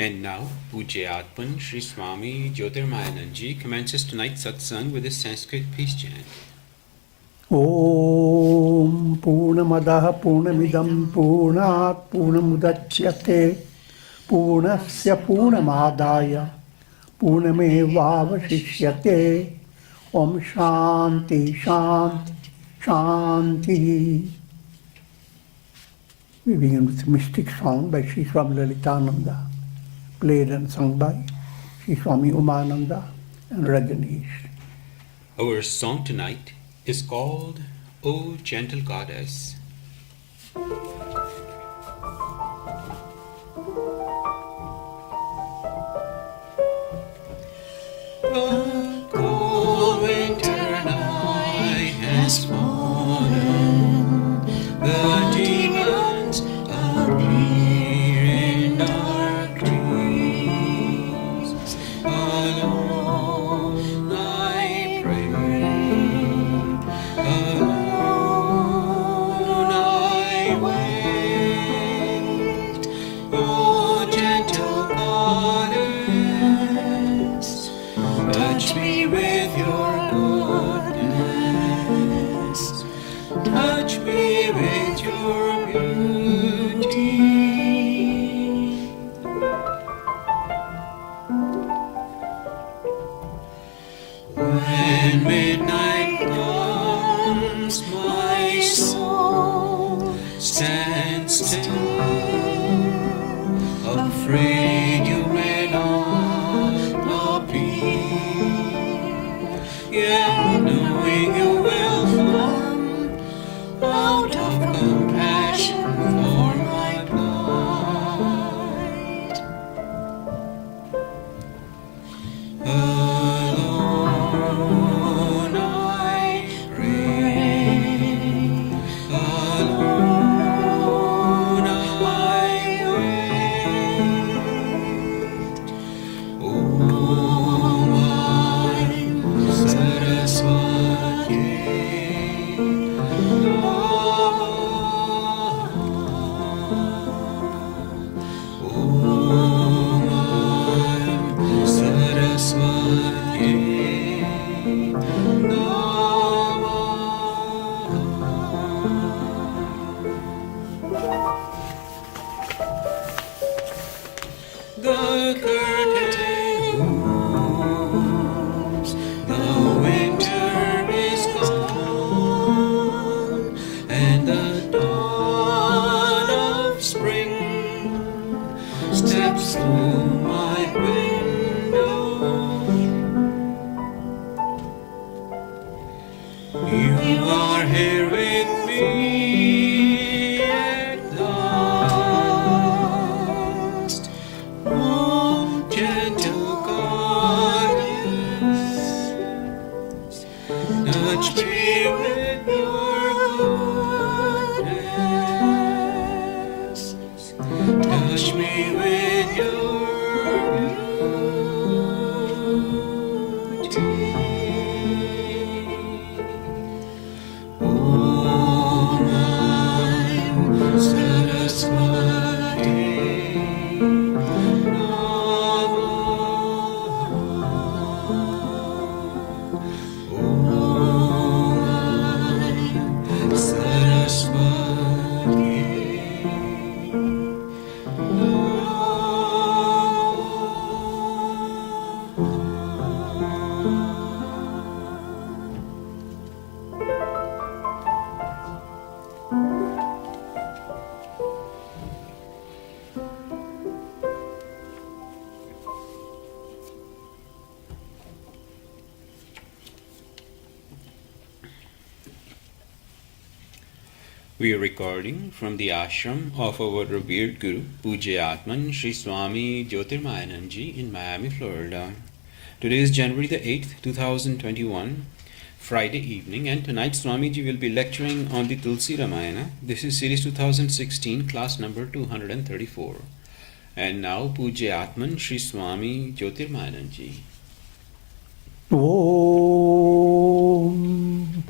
And now, Pujyatman Sri Swami Jyotirmayananda commences tonight's satsang with a Sanskrit peace chant. Om Purnamadaha Purnamidam Purnat Purnamudachyate Purnasya Purnamadaya Purnamevavashishyate Om Shanti Shanti Shanti. We begin with a mystic song by Sri Swami Lalitananda, played and sung by Sri Swami Umananda and Rajanish. Our song tonight is called O Gentle Goddess. The cold winter night has fallen. The demons appear in dark dreams. Alone I pray. Alone I wait. O gentle goddess, touch me with your goodness. Touch me with your beauty. When midnight dawns, my soul stands still, afraid you may not appear, yet knowing you will come out of compassion for my plight. Alone I pray. Alone I wait. Oh, my Saraswati. Oh, my Saraswati. The curtain moves, the winter is gone, and the dawn of spring steps through my window. You are here with me at last. Oh, gentle goddess, touch me with your goodness. Touch me with your beauty. Oh, my Saraswati. We are recording from the ashram of our revered Guru, Pujyatman Sri Swami Jyotirmayananda in Miami, Florida. Today is January the 8th, 2021, Friday evening, and tonight Swamiji will be lecturing on the Tulsi Ramayana. This is series 2016, class number 234. And now Pujyatman Sri Swami Jyotirmayananda. Om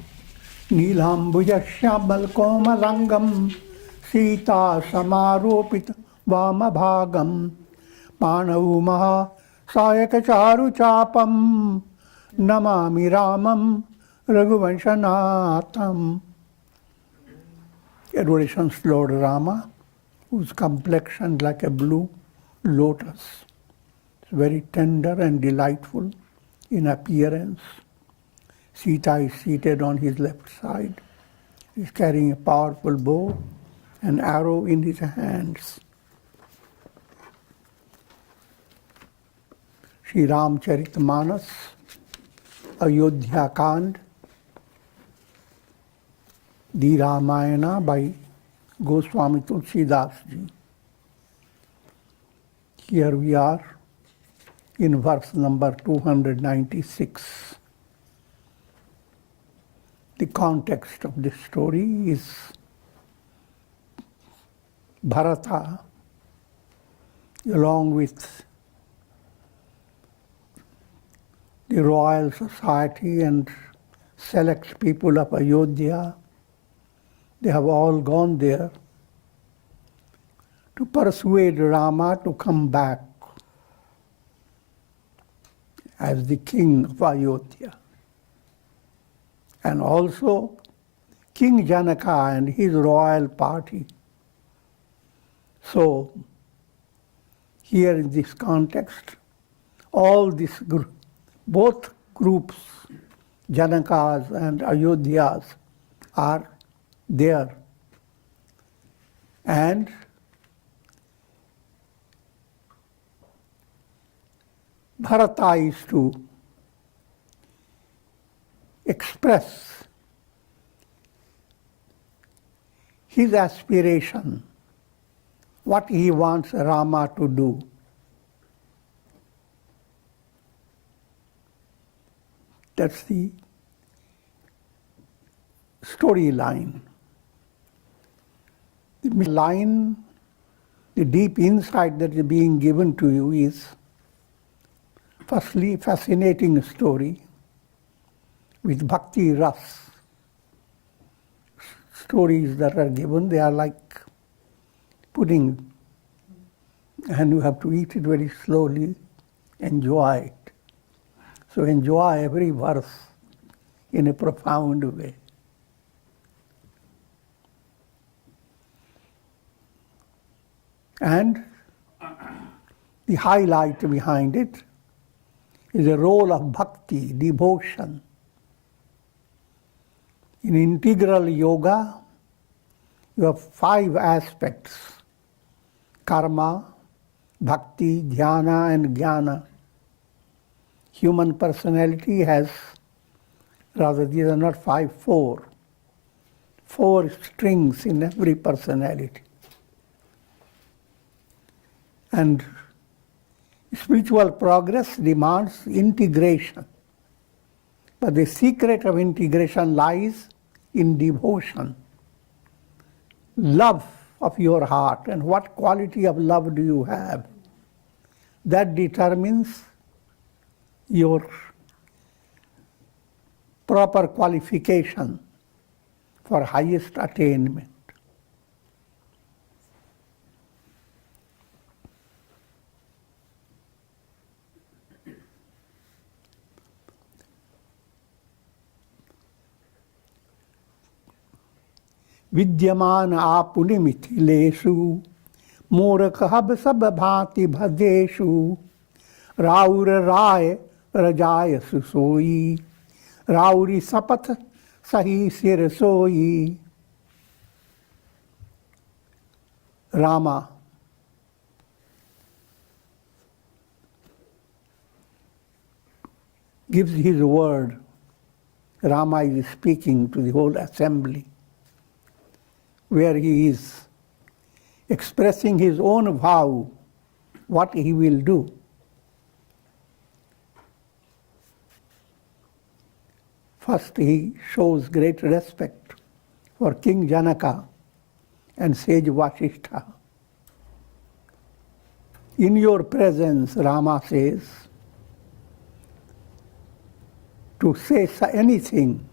नीलाम्बुजश्यामलकोमलङ्गं सीतासमारोपित वामभागं Panavu Maha Sayaka Charu Chapam Namami Ramam Raghuvanshanatham. Adorations to Lord Rama, whose complexion like a blue lotus. It's very tender and delightful in appearance. Sita is seated on his left side. He's carrying a powerful bow, an arrow in his hands. Shri Ramcharitmanas, Ayodhya Kand, the Ramayana by Swami Tulsidas ji. Here we are in verse number 296. The context of this story is Bharata, along with the royal society and select people of Ayodhya. They have all gone there to persuade Rama to come back as the king of Ayodhya. And also King Janaka and his royal party. So, here in this context, all this both groups, Janakas and Ayodhyas, are there. And Bharata is to express his aspiration, what he wants Rama to do. That's the storyline. The line, the deep insight that is being given to you is, firstly, fascinating story with bhakti ras. Stories that are given, they are like pudding, and you have to eat it very slowly, enjoy it. So enjoy every verse in a profound way. And the highlight behind it is the role of bhakti, devotion. In integral yoga, you have 5 aspects: karma, bhakti, dhyana, and jnana. Human personality has, rather these are not 5, 4. 4 strings in every personality. And spiritual progress demands integration. But the secret of integration lies in devotion, love of your heart. And what quality of love do you have? That determines your proper qualification for highest attainment. विद्यमान आपुनि मिथिलेषु मूर्खहब सब भांति भदेषु राउर राय रजाय सुसोई राउरी सपथ सही सिर सोई. Rama gives his word. Rama is speaking to the whole assembly, where he is expressing his own vow, what he will do. First, he shows great respect for King Janaka and Sage Vasishtha. In your presence, Rama says, to say anything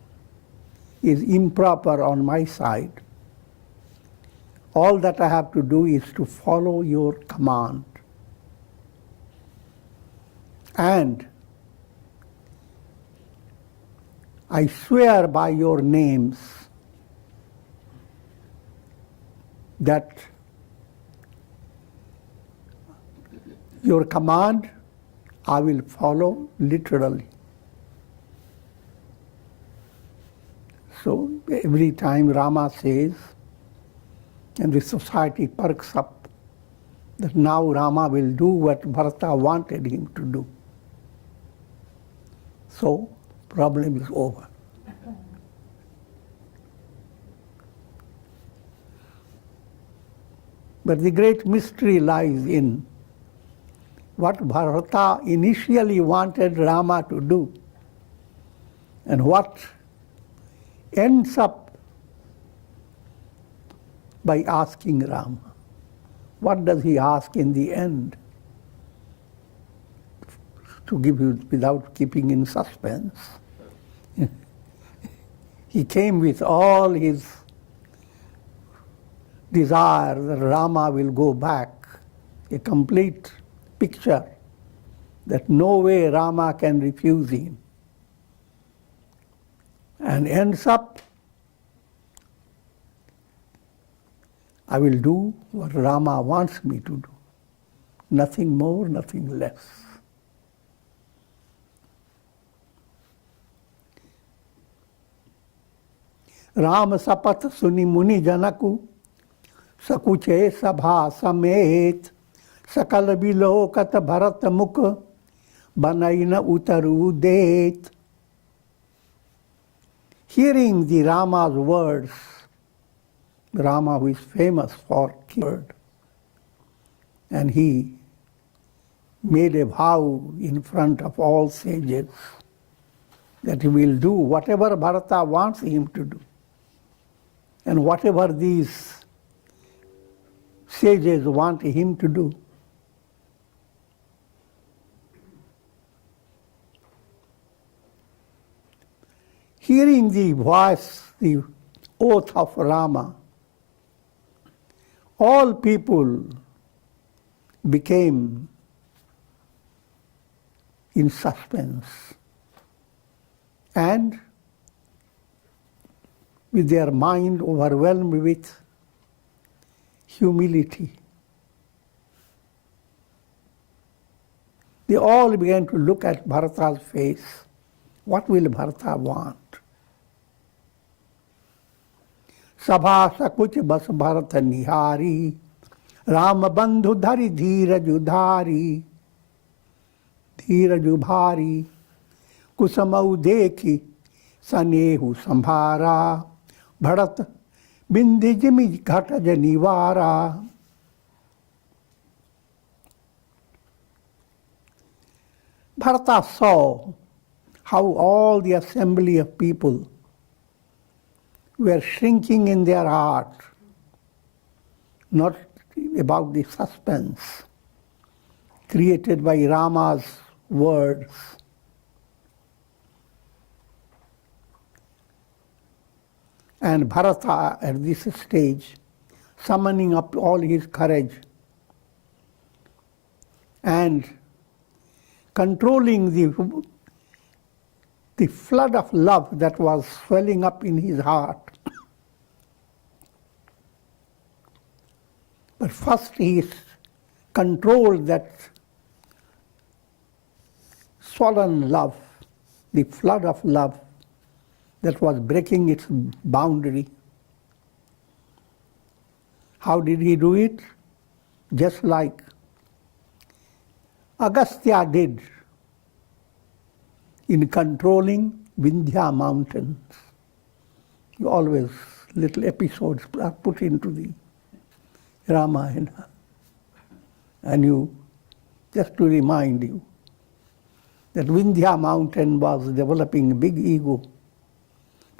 is improper on my side. All that I have to do is to follow your command. And I swear by your names that your command I will follow literally. So every time Rama says, and the society perks up, that now Rama will do what Bharata wanted him to do. So problem is over. But the great mystery lies in what Bharata initially wanted Rama to do and what ends up by asking Rama. What does he ask in the end? To give you without keeping in suspense. He came with all his desire that Rama will go back, a complete picture that no way Rama can refuse him. And ends up, I will do what Rama wants me to do. Nothing more, nothing less. Rama sapat suni muni janaku sakuche sabha samet sakal bilokat bharat mukh banaina utaru det. Hearing the Rama's words, Rama who is famous for word, and he made a vow in front of all sages that he will do whatever Bharata wants him to do. And whatever these sages want him to do. Hearing the voice, the oath of Rama, all people became in suspense and with their mind overwhelmed with humility. They all began to look at Bharata's face. What will Bharata want? Sabha sakuch bas Bharata nihari, Rama bandhu dhari dhiraju dhari, धीरजु भारी कुसमऊ देखी सनेहु संभारा भरत बिंदि जिमि घटज निवारा. Bharata saw how all the assembly of people were shrinking in their heart, not about the suspense created by Rama's words. And Bharata at this stage, summoning up all his courage and controlling the flood of love that was swelling up in his heart. But first he controlled that swollen love, the flood of love that was breaking its boundary. How did he do it? Just like Agastya did in controlling Vindhya mountains. Always little episodes are put into the Ramayana. And just to remind you that Vindhya mountain was developing a big ego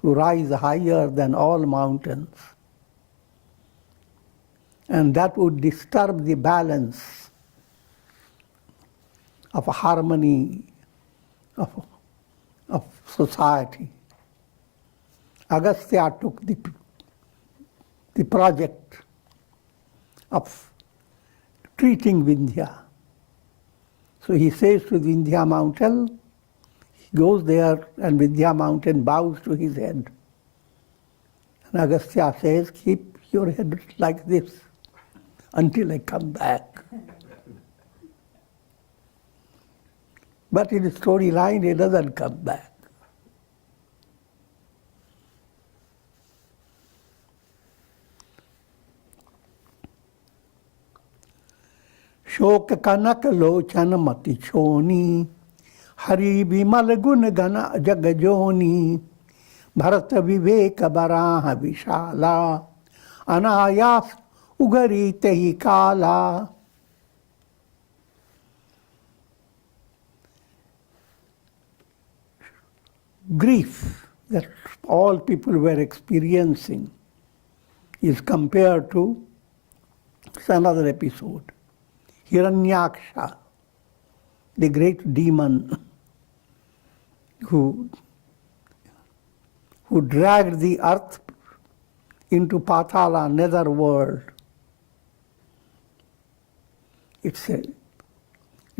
to rise higher than all mountains. And that would disturb the balance of harmony of society. Agastya took the project of treating Vindhya So he says to the Vindhya mountain, he goes there and Vindhya mountain bows to his head. And Agastya says, keep your head like this until I come back. But in the storyline, he doesn't come back. शोक कनक लोचन मति छोनी हरि विमल गुण गण जग जोनी भरत विवेक बराह विशाला अनायास उगरी तेहि काला. Grief that all people were experiencing is compared to another episode. Hiranyaksha, the great demon who dragged the earth into Patala, netherworld. It's a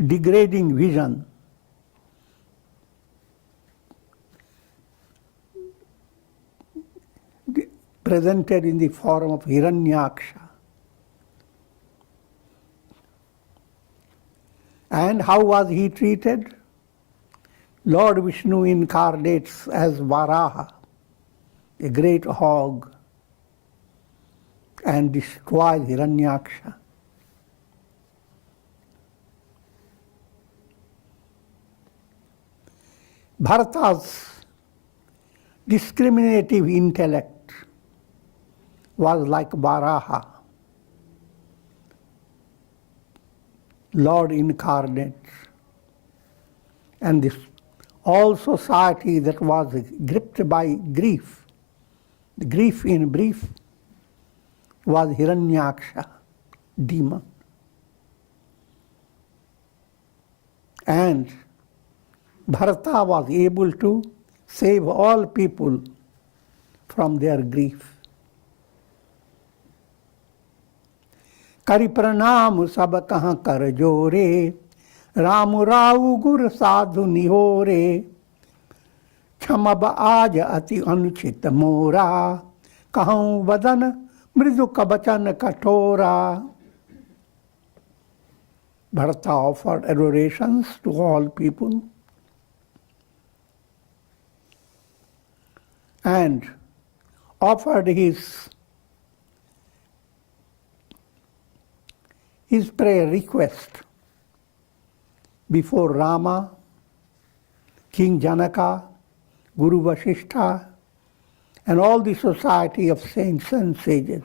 degrading vision. Presented in the form of Hiranyaksha. And how was he treated? Lord Vishnu incarnates as Varaha, a great hog, and destroys Hiranyaksha. Bharata's discriminative intellect was like Varaha, Lord incarnate, and this all society that was gripped by grief, the grief in brief was Hiranyaksha, demon. And Bharata was able to save all people from their grief. करि प्रणाम सब कहाँ कर जोरे राम राउ गुर साधु निहोरे क्षमब आज अति अनुचित मोरा कहूँ वदन मृदु कबचन कठोरा. Bharata offered adorations to all people and offered his prayer request before Rama, King Janaka, Guru Vasishtha, and all the society of saints and sages.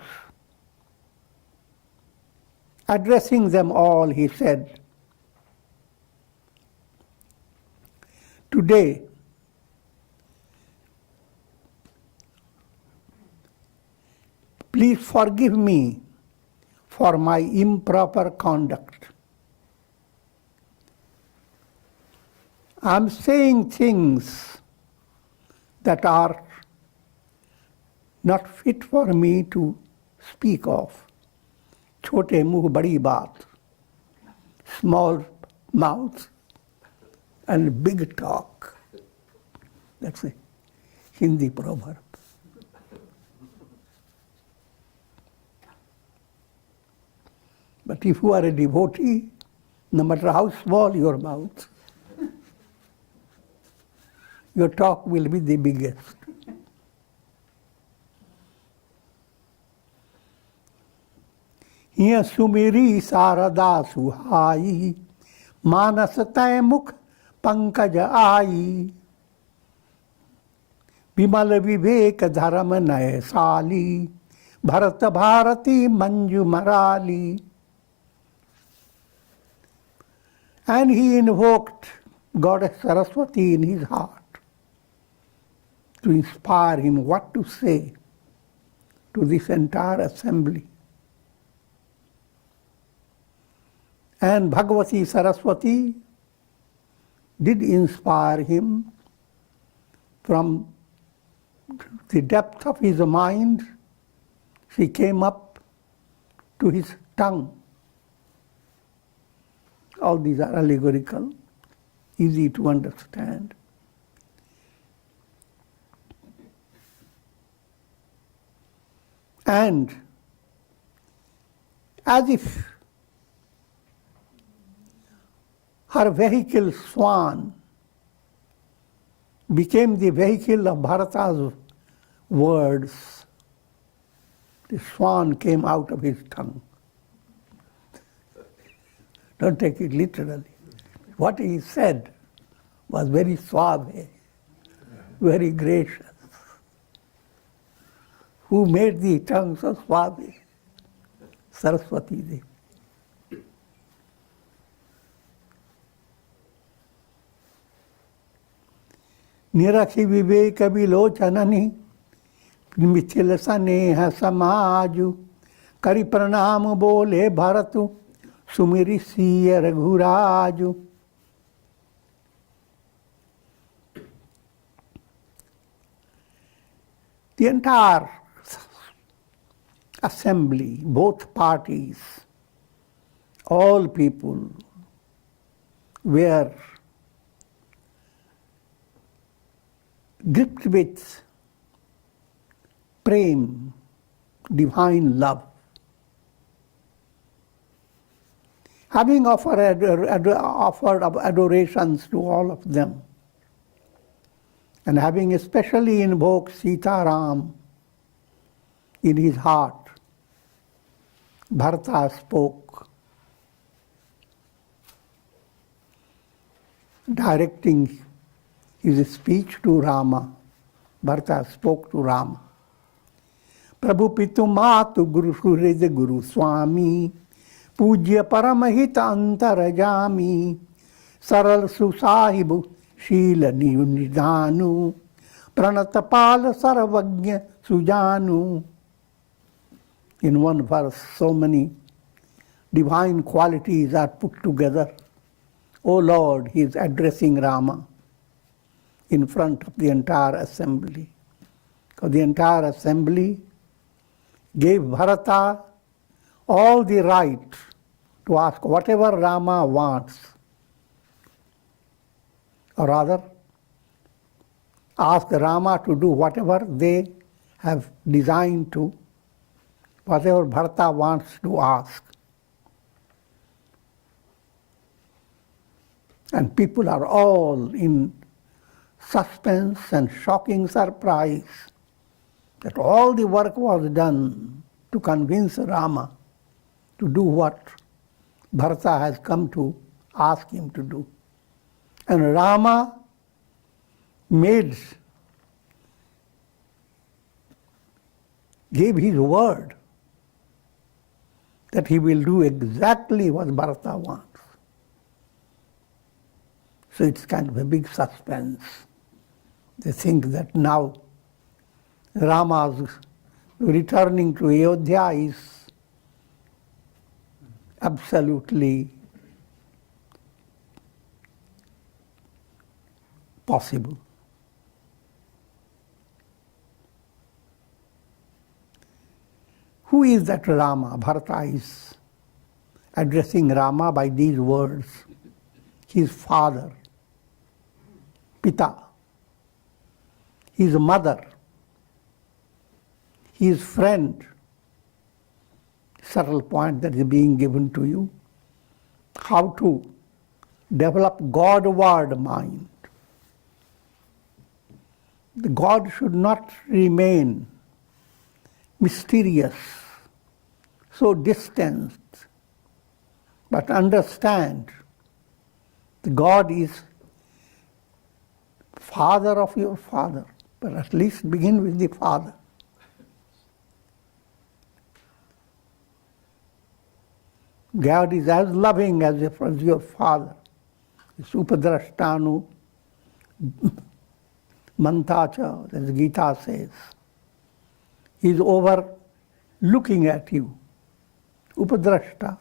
Addressing them all, he said, "Today, please forgive me for my improper conduct. I'm saying things that are not fit for me to speak of. Chote muh badi baat, small mouth and big talk." That's a Hindi proverb. But if you are a devotee, no matter how small your mouth, your talk will be the biggest. Hiya sumiri sarada suhai, manas tay mukh pankaja ai, vimal vivek dharam nay sali, bharata bharati manju marali. And he invoked Goddess Saraswati in his heart to inspire him what to say to this entire assembly. And Bhagavati Saraswati did inspire him from the depth of his mind. She came up to his tongue. All these are allegorical, easy to understand. And as if her vehicle swan became the vehicle of Bharata's words, the swan came out of his tongue. Don't take it literally. What he said was very suave, very gracious. Who made the tongue so suave? Saraswati Devi. निरखि विवेक विलोचननि मिथिल स्नेह समाजु करि प्रणाम बोले भरतु सुमिरि सिय रघुराजु. The entire assembly, both parties, all people were gripped with prem, divine love. Having offered adorations to all of them, and having especially invoked Sita Ram in his heart, Bharata spoke, directing his speech to Rama. Bharata spoke to Rama. Prabhu Pitu Matu Guru Suhrid Guru Swami Pujya Paramahita Antarajami Saral Susahibu Shila Nidanu Pranatapala Saravagya Sujanu. In one verse, so many divine qualities are put together. O Lord, he is addressing Rama in front of the entire assembly. Because the entire assembly gave Bharata all the right to ask whatever Rama wants, or rather, ask Rama to do whatever they have designed to, whatever Bharata wants to ask. And people are all in suspense and shocking surprise that all the work was done to convince Rama to do what Bharata has come to ask him to do. And Rama gave his word that he will do exactly what Bharata wants. So it's kind of a big suspense. They think that now Rama's returning to Ayodhya is absolutely possible. Who is that Rama? Bharata is addressing Rama by these words. His father, Pita, his mother, his friend. Subtle point that is being given to you. How to develop Godward mind. The God should not remain mysterious, so distant, but understand the God is father of your father, but at least begin with the father. God is as loving as your father. Supadrashtanu Mantacha, as Gita says. He is over looking at you. Upadrashta.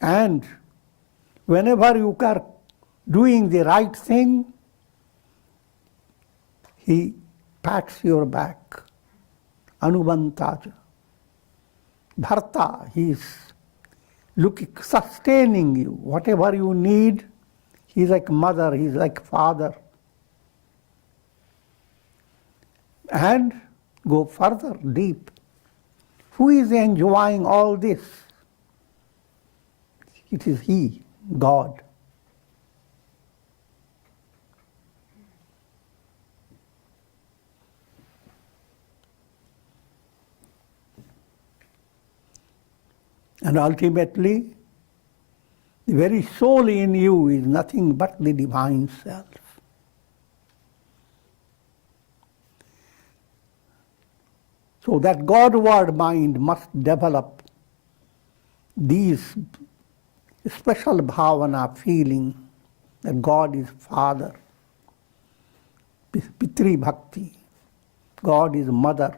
And whenever you are doing the right thing, he pats your back. Anubantacha. Bharta, he is sustaining you. Whatever you need, He's like mother, He's like father. And go further, deep. Who is enjoying all this? It is He, God. And ultimately, the very soul in you is nothing but the divine self. So that Godward mind must develop these special bhavana feeling that God is Father, Pitri Bhakti, God is Mother.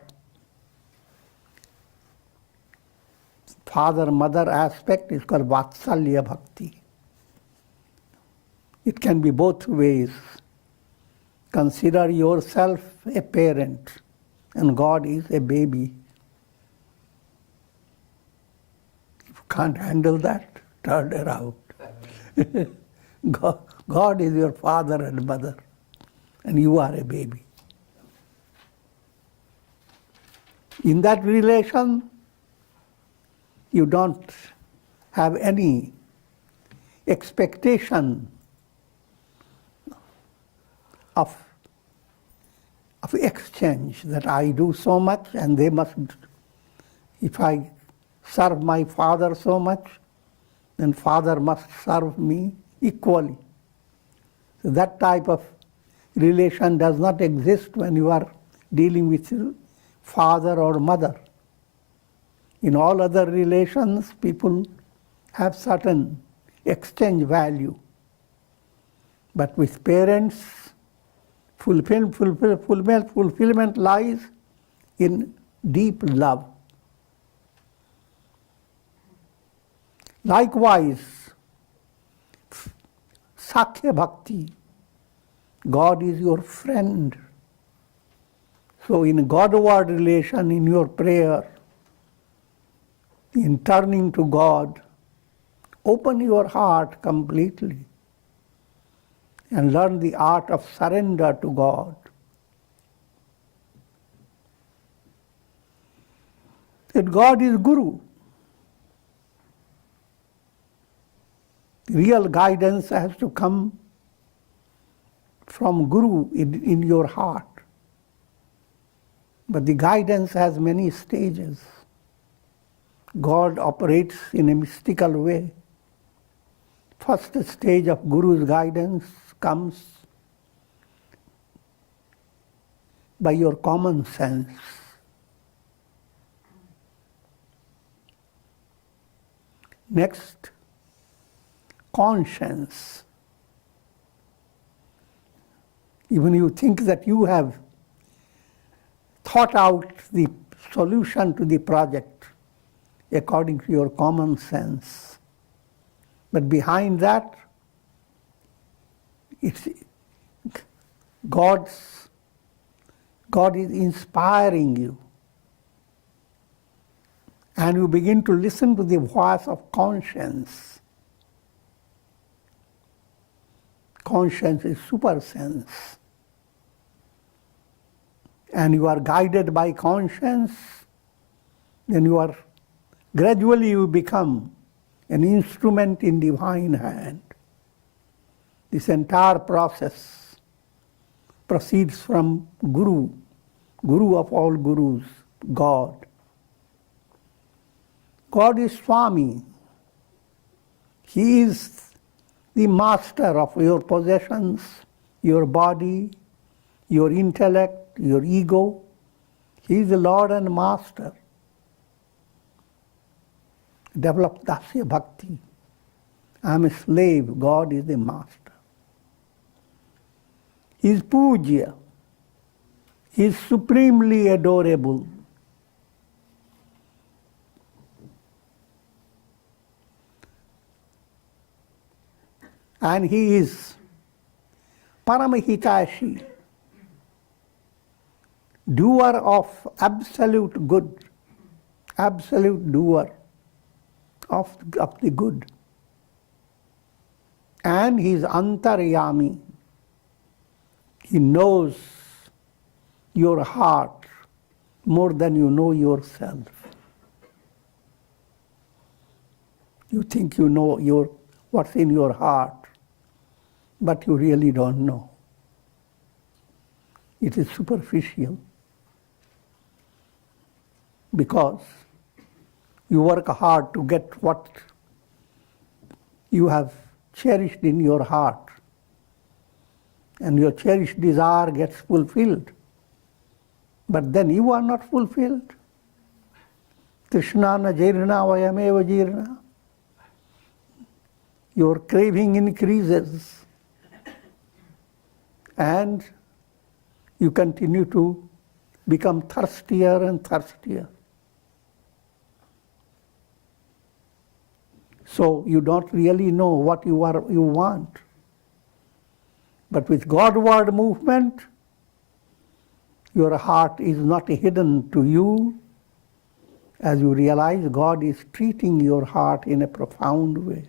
Father-mother aspect is called Vatsalya Bhakti. It can be both ways. Consider yourself a parent and God is a baby. If you can't handle that, turn around. God is your father and mother and you are a baby. In that relation, you don't have any expectation of exchange, that I do so much and they must, if I serve my father so much, then father must serve me equally. So that type of relation does not exist when you are dealing with father or mother. In all other relations, people have certain exchange value. But with parents, fulfillment lies in deep love. Likewise, Sakhya Bhakti, God is your friend. So in Godward relation, in your prayer, in turning to God, open your heart completely and learn the art of surrender to God. That God is Guru. Real guidance has to come from Guru in your heart. But the guidance has many stages. God operates in a mystical way. First stage of Guru's guidance comes by your common sense. Next, conscience. Even you think that you have thought out the solution to the project according to your common sense. But behind that, it's God is inspiring you. And you begin to listen to the voice of conscience. Conscience is super sense. And you are guided by conscience, then gradually you become an instrument in divine hand. This entire process proceeds from Guru, Guru of all Gurus, God. God is Swami. He is the master of your possessions, your body, your intellect, your ego. He is the Lord and Master. Develop Dasya Bhakti. I am a slave, God is the master. He is Pujya. He is supremely adorable. And he is Paramahitashi, doer of absolute good, absolute doer of the good. And he is antaryami. He knows your heart more than you know yourself. You think you know what's in your heart, but you really don't know. It is superficial. Because you work hard to get what you have cherished in your heart, and your cherished desire gets fulfilled. But then you are not fulfilled. Krishnana jirna vayameva jirna. Your craving increases, and you continue to become thirstier and thirstier. So you don't really know what you want. But with Godward movement, your heart is not hidden to you, as you realize God is treating your heart in a profound way.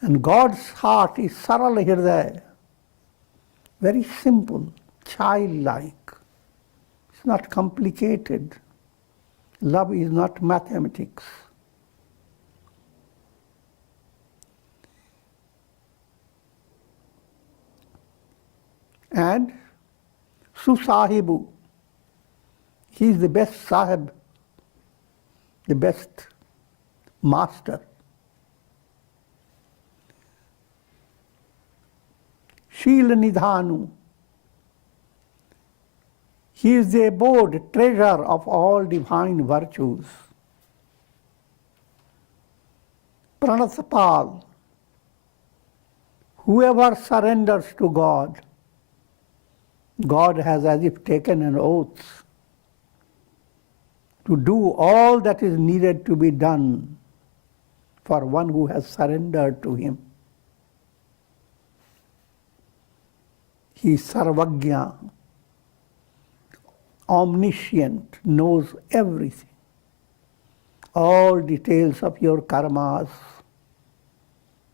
And God's heart is Saral Hridaya, very simple, childlike. It's not complicated. Love is not mathematics. And Susahibu, he is the best sahib, the best master. Shila Nidhanu, he is the abode, treasure of all divine virtues. Pranatapal, whoever surrenders to God, God has as if taken an oath to do all that is needed to be done for one who has surrendered to Him. He is Sarvagya, omniscient, knows everything, all details of your karmas,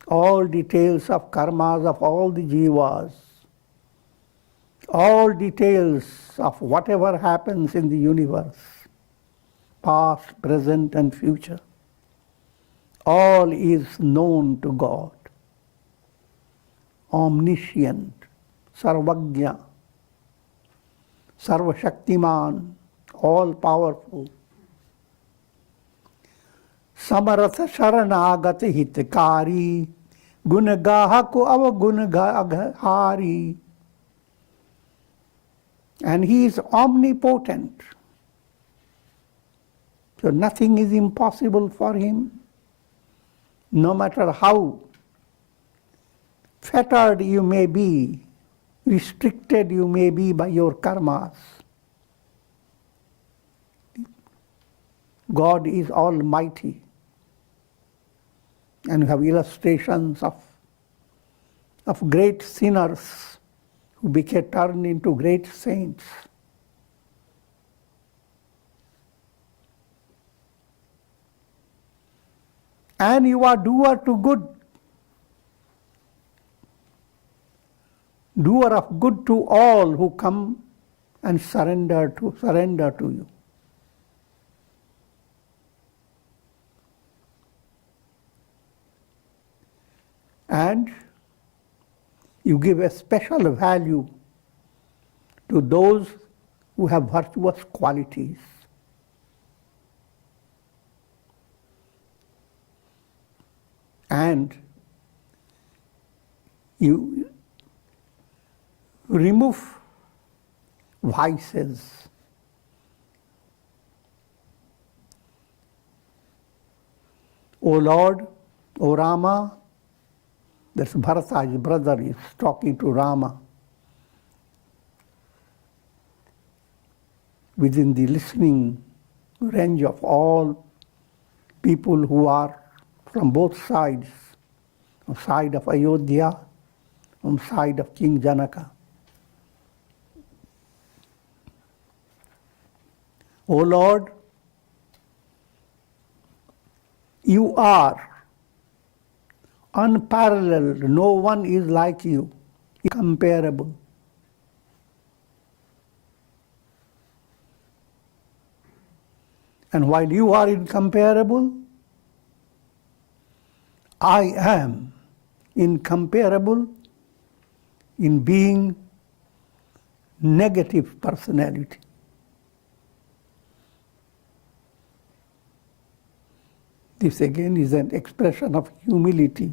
all details of karmas of all the jivas, all details of whatever happens in the universe, past, present, and future. All is known to God. Omniscient, Sarvagya, Sarvashaktiman, all-powerful. Samartha Sharanagata Hitakari, Gunagahaku Avagunagahari. And He is omnipotent. So nothing is impossible for Him, no matter how fettered you may be, restricted you may be by your karmas. God is almighty. And you have illustrations of great sinners who became turned into great saints. And you are doer to good, doer of good to all who come and surrender to you. And you give a special value to those who have virtuous qualities. And you remove vices. O Lord, O Rama, that's Bharata, his brother, is talking to Rama. Within the listening range of all people who are from both sides, on the side of Ayodhya, on the side of King Janaka. O Lord, you are unparalleled. No one is like you, incomparable. And while you are incomparable, I am incomparable in being negative personality. This again is an expression of humility,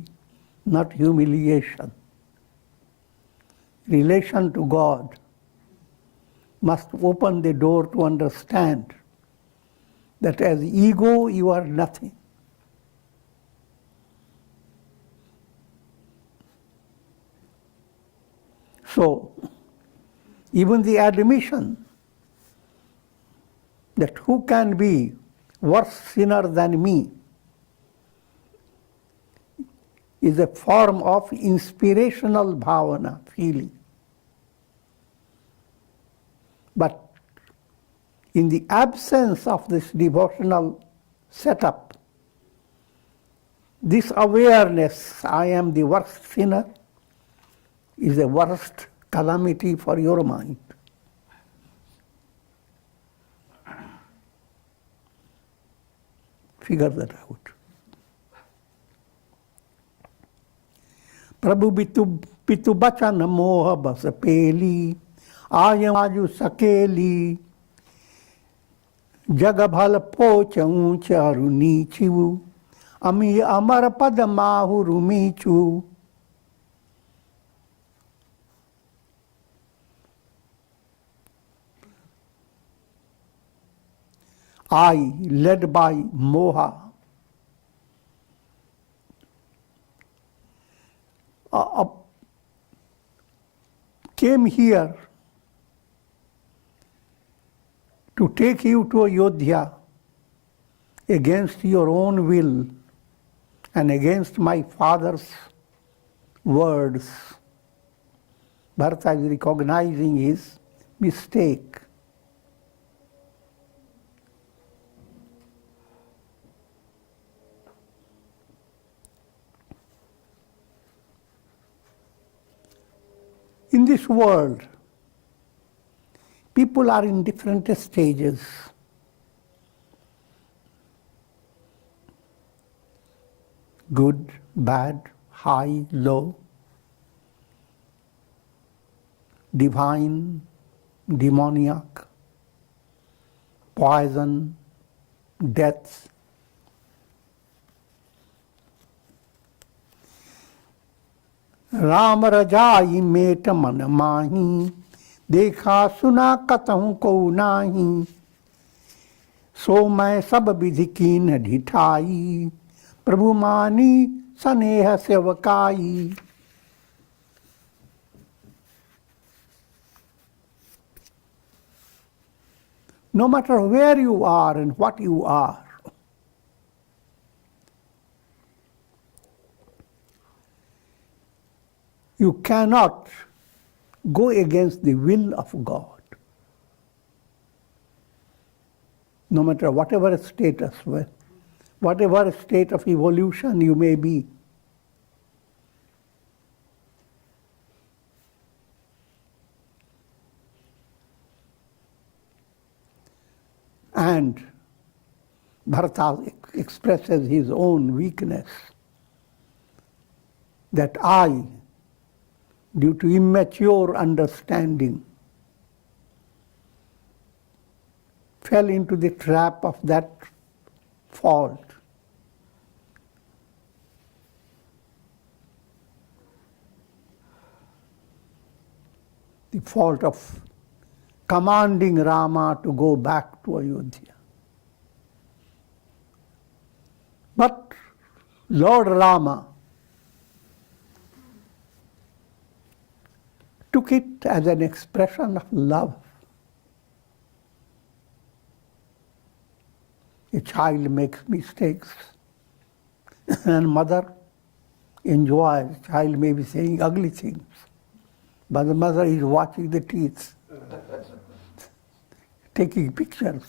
not humiliation. Relation to God must open the door to understand that as ego you are nothing. So, even the admission that who can be worse sinner than me is a form of inspirational bhavana, feeling. But in the absence of this devotional setup, this awareness, I am the worst sinner, is the worst calamity for your mind. Figure that out. Prabhu pitu bachan moha bas peli, ayam aju sakeli, jagabhal pocha uncha runichu, ami amar padamahu rumichu. I, led by moha, came here to take you to Ayodhya against your own will and against my father's words. Bharata is recognizing his mistake. In this world, people are in different stages. Good, bad, high, low, divine, demoniac, poison, death. Ram रजाई met मन माही, देखा सुना कतहु को नाही, सो मैं सब विधि कीन ढिठाई, प्रभु मानी स्नेह सेवकाई. No matter where you are and what you are, you cannot go against the will of God. No matter whatever status, whatever state of evolution you may be. And Bharata expresses his own weakness, that I, due to immature understanding, fell into the trap of that fault. The fault of commanding Rama to go back to Ayodhya. But Lord Rama took it as an expression of love. A child makes mistakes, and mother enjoys. Child may be saying ugly things, but the mother is watching the teeth, taking pictures.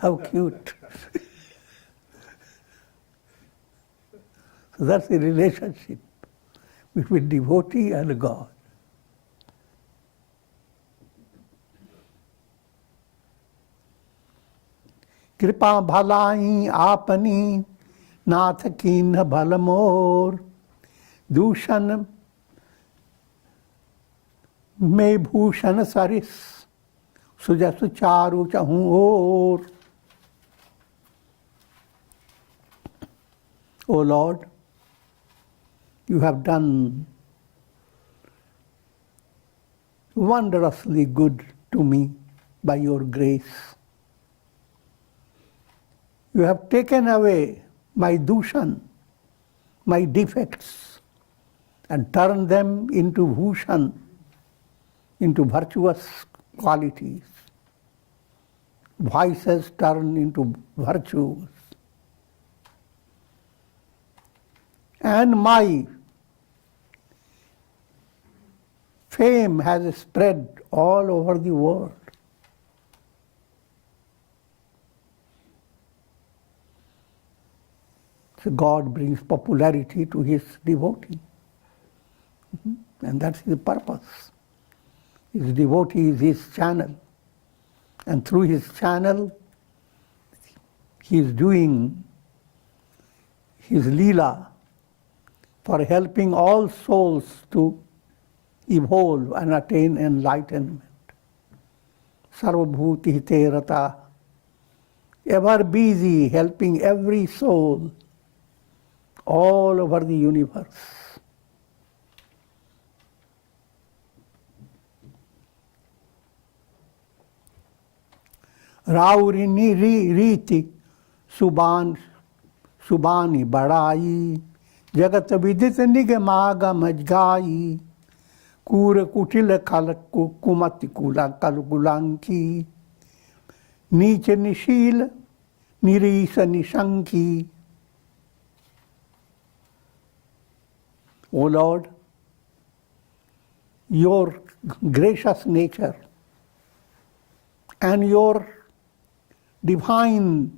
How cute. So that's the relationship between devotee and God. कृपा भलाई आपनी नाथ कीन भल मोर दूषण में भूषण सरिस सुजस चारु चहूँ ओर. O Lord, you have done wondrously good to me by your grace. You have taken away my dushan, my defects, and turned them into bhushan, into virtuous qualities. Vices turned into virtues. And my fame has spread all over the world. So God brings popularity to his devotee. And that's his purpose. His devotee is his channel. And through his channel, he is doing his leela for helping all souls to evolve and attain enlightenment. Sarvabhuti hite rata, ever busy helping every soul all over the universe. Raurini riti subani badai jagat vidit nigamaga majgai kura kutil kal kumati kula kalgulanki niche nishil nirisa nishanki. O Lord, your gracious nature and your divine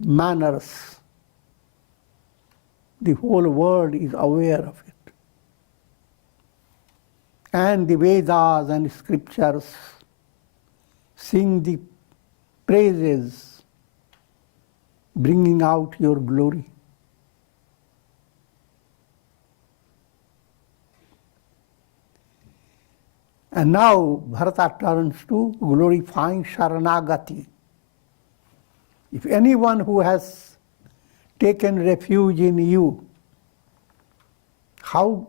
manners, the whole world is aware of it. And the Vedas and scriptures sing the praises, bringing out your glory. And now Bharata turns to glorifying Sharanagati. If anyone who has taken refuge in you, how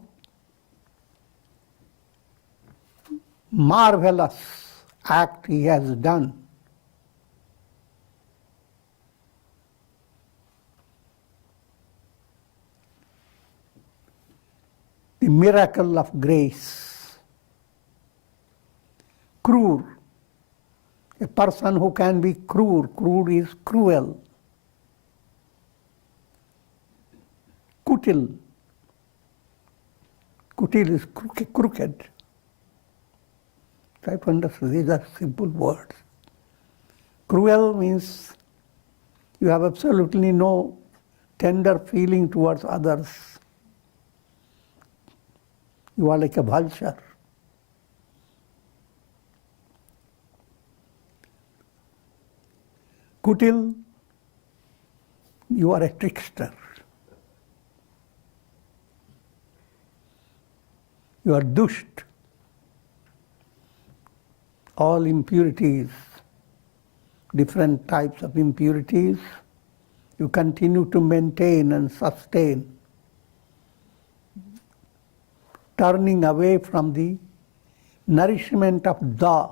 marvelous act he has done. The miracle of grace. Cruel. A person who can be cruel. Cruel is cruel. Kutil. Kutil is crooked. Try to understand. These are simple words. Cruel means you have absolutely no tender feeling towards others. You are like a vulture. Kutil, you are a trickster. You are dusht. All impurities, different types of impurities, you continue to maintain and sustain, turning away from the nourishment of Da.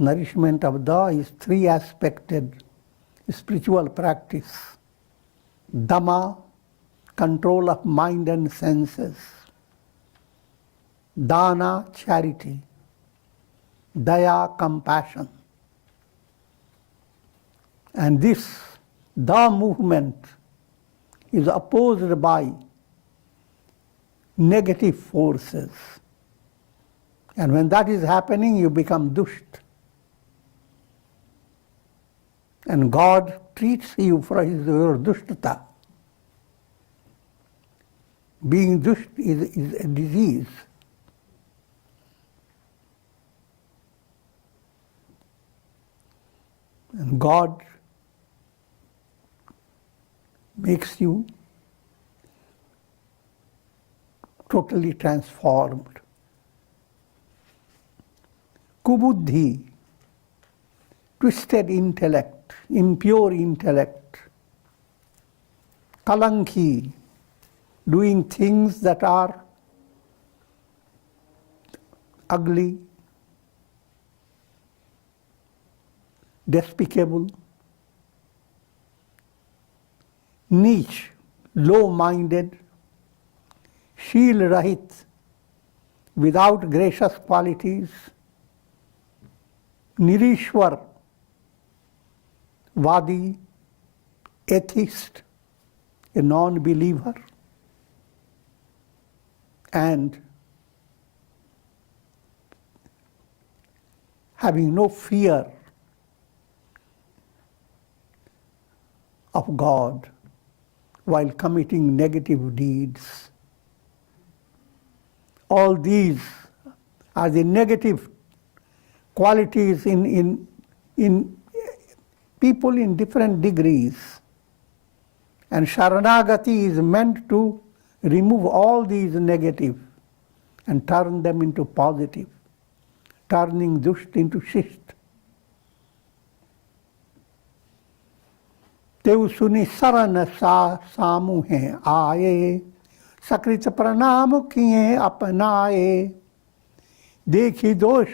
Nourishment of Da is three-aspected spiritual practice. Dhamma, control of mind and senses. Dana, charity. Daya, compassion. And this Da movement is opposed by negative forces. And when that is happening, you become dusht. And God treats you for your dushtata. Being dusht is a disease. And God makes you totally transformed. Kubuddhi, twisted intellect, impure intellect. Kalanki, doing things that are ugly, despicable. Niche, low-minded, sheel-rahit, without gracious qualities. Nirishwar, Vadi, atheist, a non-believer, and having no fear of God while committing negative deeds. All these are the negative qualities in people in different degrees. And Sharanagati is meant to remove all these negative and turn them into positive, turning dusht into shist. तेउ सुनि शरण सामुहे आए, सकृत प्रणाम किए अपनाए, देखी दोष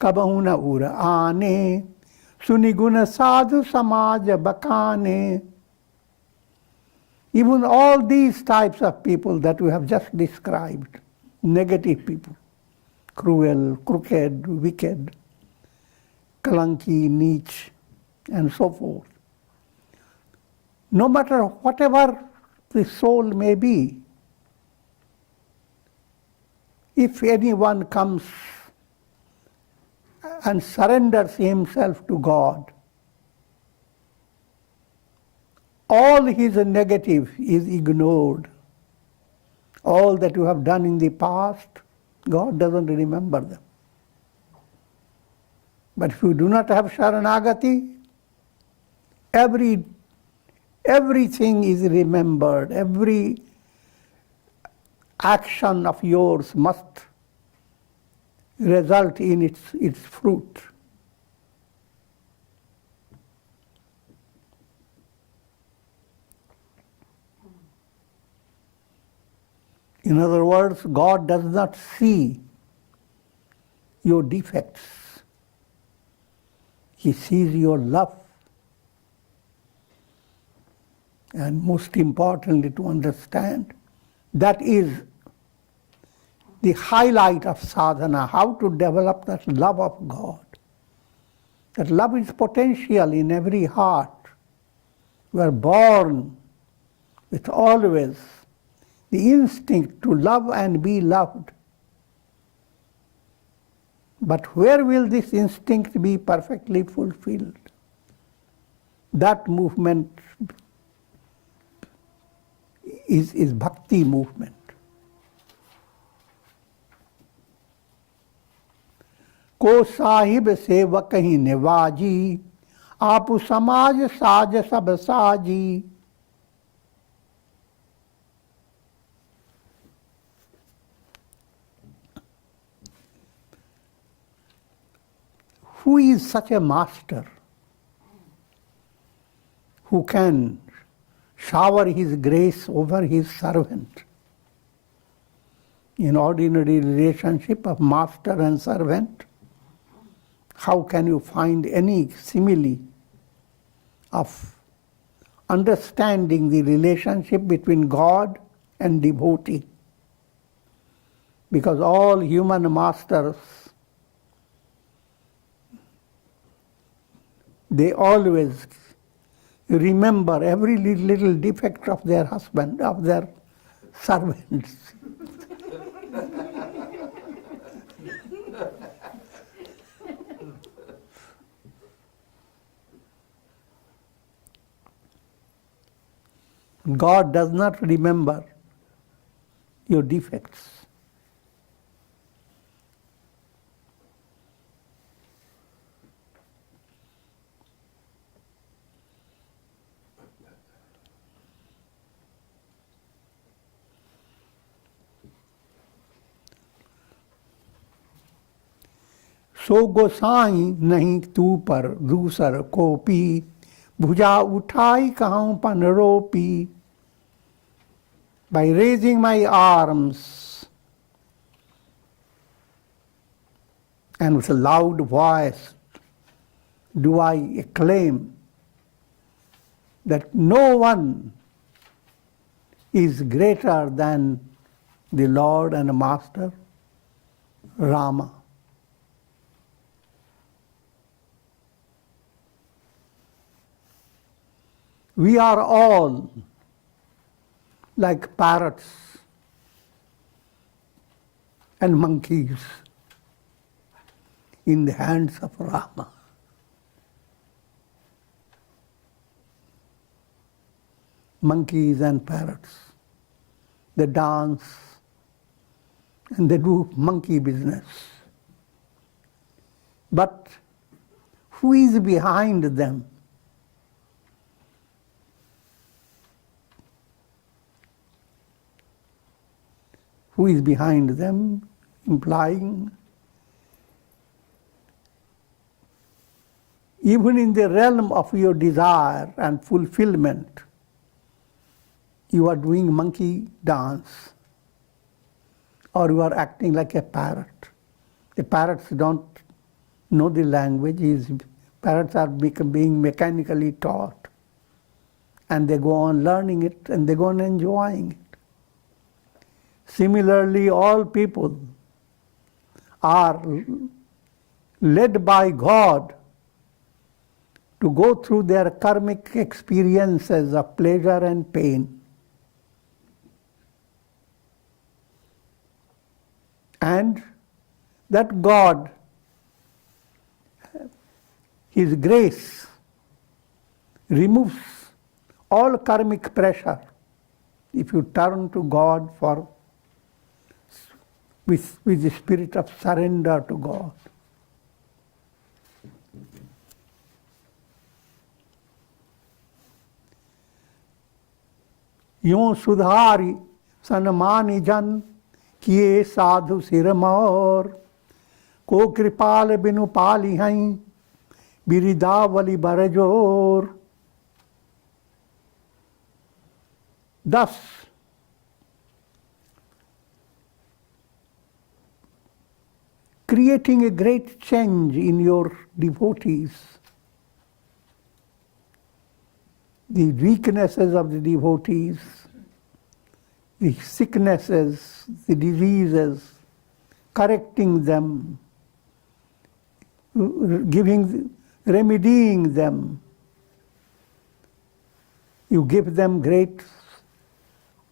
कबहु न उर आने, सुनि गुण साधु समाज बकाने. Even all these types of people that we have just described, negative people, cruel, crooked, wicked, kalanki, niche, and so forth. No matter whatever the soul may be, if anyone comes and surrenders himself to God, all his negative is ignored. All that you have done in the past, God doesn't remember them. But if you do not have Sharanagati, everything is remembered. Every action of yours must result in its fruit. In other words, God does not see your defects. He sees your love. And most importantly, to understand, that is the highlight of sadhana, how to develop that love of God. That love is potential in every heart. We are born with always the instinct to love and be loved. But where will this instinct be perfectly fulfilled? That movement is bhakti movement. को साहिब सेवक ही निवाजी, आपु समाज साज सब साजी. Who is such a master who can shower his grace over his servant? In ordinary relationship of master and servant, how can you find any simile of understanding the relationship between God and devotee? Because all human masters, they always remember every little defect of their husband, of their servants. God does not remember your defects. सो गोसाई नहीं तू पर दूसर copy, भुजा उठाई कहूं पन रोपी. By raising my arms and with a loud voice do I acclaim that no one is greater than the Lord and Master Rama. We are all like parrots and monkeys in the hands of Rama. Monkeys and parrots, they dance and they do monkey business. But who is behind them? Who is behind them, implying even in the realm of your desire and fulfillment, you are doing monkey dance, or you are acting like a parrot. The parrots don't know the language. Parrots are being mechanically taught, and they go on learning it, and they go on enjoying it. Similarly, all people are led by God to go through their karmic experiences of pleasure and pain. And that God, His grace, removes all karmic pressure if you turn to God with the spirit of surrender to God. यूं सुधारी सन्मानी जन किए साधु सिर मोर, को कृपाल बिनु पाली हैं बिरिदावली Barjor. Thus, creating a great change in your devotees, the weaknesses of the devotees, the sicknesses, the diseases, correcting them, remedying them. You give them great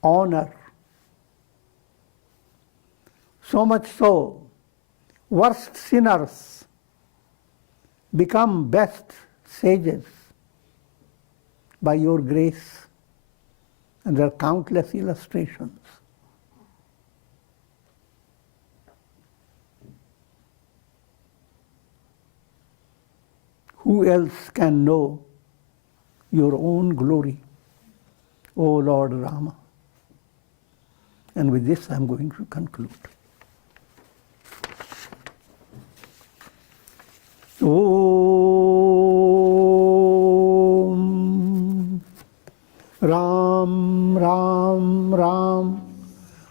honor. So much so, worst sinners become best sages by your grace, and there are countless illustrations. Who else can know your own glory, O Lord Rama? And with this I'm going to conclude. Om Ram Ram Ram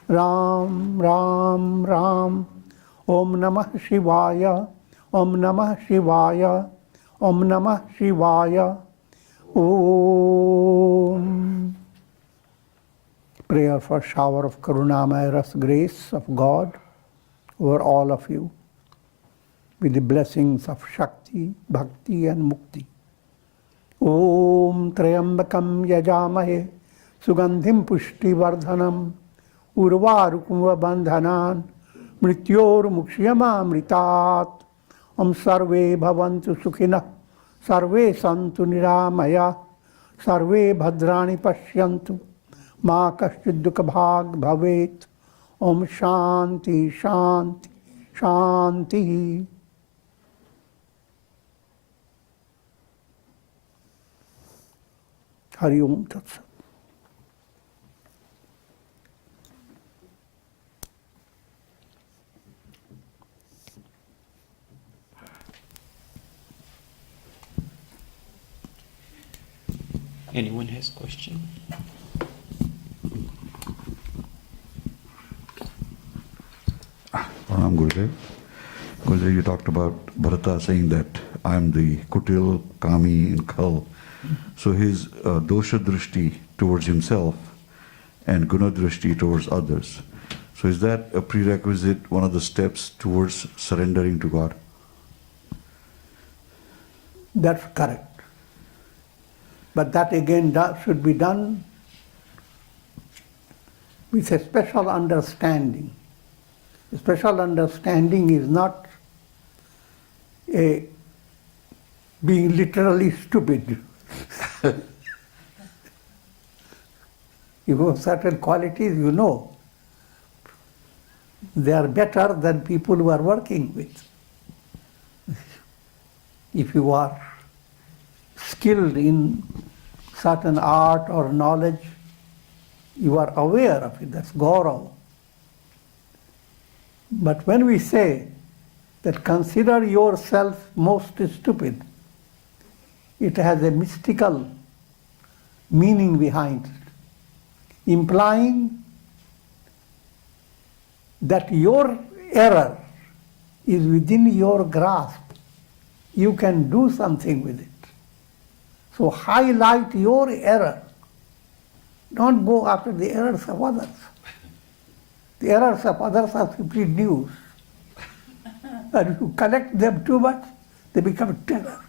Ram Ram Ram Om Namah Shivaya Om Namah Shivaya Om Namah Shivaya Om. Prayer for shower of Karunamaya Ras grace of God over all of you, with the blessings of Shakti, Bhakti and Mukti. Om Trayambakam Yajamahe Sugandhim Pushti Vardhanam Urvarukum Bandhanan Mrityor Mukshiyama Mritat. Om Sarve Bhavantu Sukhina Sarve Santu Niramaya Sarve Bhadrani Pashyantu Ma kaschid dukha bhag bhavet. Om Shanti Shanti Shanti. Hari Om Tat Sat. Anyone has question? Pranam Gurudev. Gurudev, you talked about Bharata saying that I am the Kutil, Kami, and Kal. So his dosha drishti towards himself and guna drishti towards others. So is that a prerequisite, one of the steps towards surrendering to God? That's correct. But that again should be done with a special understanding. A special understanding is not a being literally stupid. You have certain qualities, you know. They are better than people who are working with. If you are skilled in certain art or knowledge, you are aware of it, that's gaurav. But when we say that consider yourself most stupid, it has a mystical meaning behind it, implying that your error is within your grasp. You can do something with it. So highlight your error. Don't go after the errors of others. The errors of others are simply news. And if you collect them too much, they become a terror.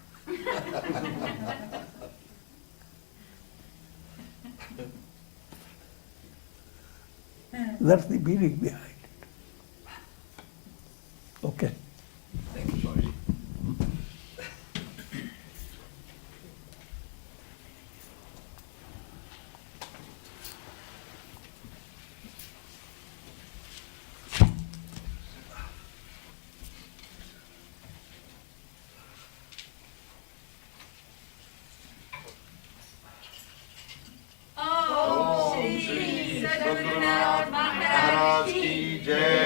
That's the meaning behind it. Okay. Thank you, Swamiji. Om Shri Sadguru Maharaj Ki Jai.